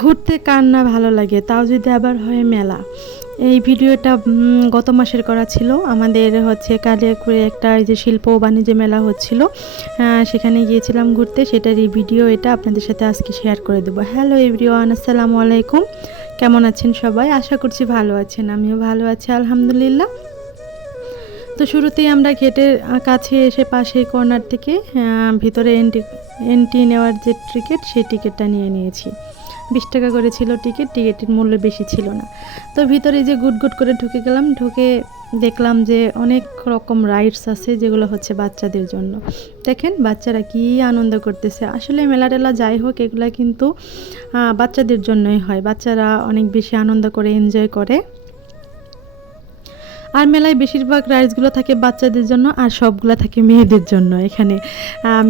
ঘুরতে কার না ভালো লাগে, তাও যদি আবার হয় মেলা। এই ভিডিওটা গত মাসের করা ছিল। আমাদের হচ্ছে কালিয়াকুড়ে একটা এই যে শিল্প ও বাণিজ্য মেলা হচ্ছিল, সেখানে গিয়েছিলাম ঘুরতে। সেটার এই ভিডিও এটা আপনাদের সাথে আজকে শেয়ার করে দেবো। হ্যালো এভরিওয়ান, আসসালামু আলাইকুম। কেমন আছেন সবাই? আশা করছি ভালো আছেন। আমিও ভালো আছি আলহামদুলিল্লাহ। তো শুরুতেই আমরা গেটের কাছে এসে পাশে কর্নার থেকে ভিতরে এন্ট্রি নেওয়ার যে টিকিট, সেই টিকিটটা নিয়ে নিয়েছি। 20 টাকা করে ছিল টিকিটের মূল্য বেশি ছিল না। তো ভিতরে যে গুট করে ঢুকে গেলাম। ঢুকে দেখলাম যে অনেক রকম রাইডস আছে, যেগুলো হচ্ছে বাচ্চাদের জন্য। দেখেন বাচ্চারা কি আনন্দ করতেছে। আসলে মেলা টেলা যাই হোক, এগুলা কিন্তু বাচ্চাদের জন্যই হয়। বাচ্চারা অনেক বেশি আনন্দ করে, এনজয় করে। আর মেলায় বেশিরভাগ রাইডসগুলো থাকে বাচ্চাদের জন্য, আর সবগুলো থাকে মেয়েদের জন্য। এখানে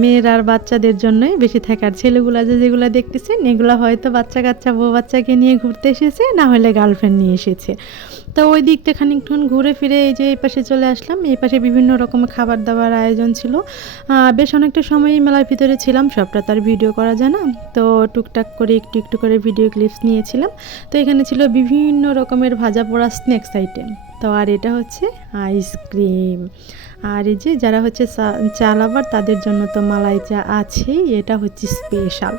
মেয়ের আর বাচ্চাদের জন্যই বেশি থাকে। আর ছেলেগুলো যেগুলো দেখতেছেন, এগুলো হয়তো বাচ্চা কাচ্চা বউ বাচ্চাকে নিয়ে ঘুরতে এসেছে, না হলে গার্লফ্রেন্ড নিয়ে এসেছে। তো ওই দিকটা খানিকক্ষণ ঘুরে ফিরে এই যে এই পাশে চলে আসলাম। এই পাশে বিভিন্ন রকমের খাবার দাবার আয়োজন ছিল। বেশ অনেকটা সময়ই মেলার ভিতরে ছিলাম, সবটা তার ভিডিও করা যায় না। তো টুকটাক করে একটু একটু করে ভিডিও ক্লিপস নিয়েছিলাম। তো এখানে ছিল বিভিন্ন রকমের ভাজা পোড়া স্ন্যাক্স আইটেম। তো আর এটা হচ্ছে আইসক্রিম। আর এই যে যারা হচ্ছে চা লাভার, তাদের জন্য তো মালাই চা আছেই, এটা হচ্ছে স্পেশাল।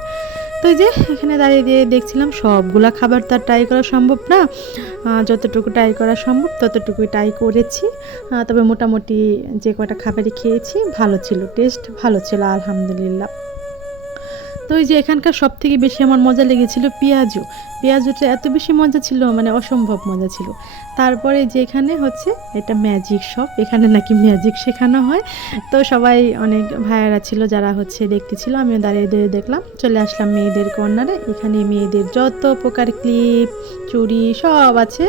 তো এই যে এখানে দাঁড়িয়ে দিয়ে দেখছিলাম। সবগুলা খাবার তো আর ট্রাই করা সম্ভব না, যতটুকু ট্রাই করা সম্ভব ততটুকুই ট্রাই করেছি। তবে মোটামুটি যে কটা খাবারই খেয়েছি ভালো ছিল, টেস্ট ভালো ছিল আলহামদুলিল্লাহ। তো ওই যে এখানকার সব থেকে বেশি আমার মজা লেগেছিল পেঁয়াজুটা এত বেশি মজা ছিল, মানে অসম্ভব মজা ছিল। তারপরে যে এখানে হচ্ছে এটা ম্যাজিক শপ, এখানে নাকি ম্যাজিক শেখানো হয়। তো সবাই অনেক ভাইয়ারা ছিল যারা হচ্ছে দেখতেছিল, আমিও দাঁড়িয়ে দাঁড়িয়ে দেখলাম। চলে আসলাম মেয়েদের কর্নারে। এখানে মেয়েদের যত প্রকার ক্লিপ, চুড়ি সব আছে।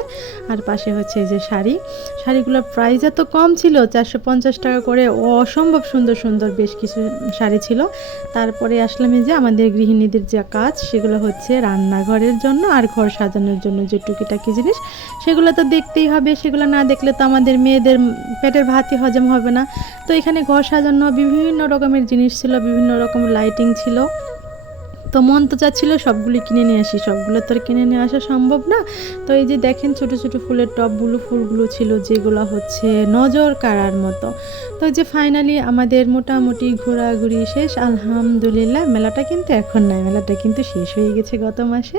আর পাশে হচ্ছে এই যে শাড়িগুলোর প্রাইস এত কম ছিল, 450 টাকা করে। অসম্ভব সুন্দর সুন্দর বেশ কিছু শাড়ি ছিল। তারপরে আসলাম এই যে আমাদের গৃহিণীদের যে কাজ, সেগুলো হচ্ছে রান্নাঘরের জন্য আর ঘর সাজানোর জন্য যে টুকিটাকি জিনিস, সেগুলো তো দেখতেই হবে। সেগুলো না দেখলে তো আমাদের মেয়েদের পেটের ভাতই হজম হবে না। তো এখানে ঘর সাজানো বিভিন্ন রকমের জিনিস ছিল, বিভিন্ন রকম লাইটিং ছিল। তো মন তো চাচ্ছিল সবগুলি কিনে নিয়ে আসি, সবগুলো তো আর কিনে নিয়ে আসা সম্ভব না। তো এই যে দেখেন ছোট ছোট ফুলের টবগুলো, ফুলগুলো ছিল যেগুলো হচ্ছে নজর কাড়ার মতো। তো যে ফাইনালি আমাদের মোটামুটি ঘোরাঘুরি শেষ আলহামদুলিল্লাহ। মেলাটা কিন্তু এখন নাই, মেলাটা কিন্তু শেষ হয়ে গেছে গত মাসে।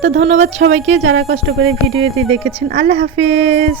তো ধন্যবাদ সবাইকে যারা কষ্ট করে ভিডিওটি দেখেছেন। আল্লাহ হাফেজ।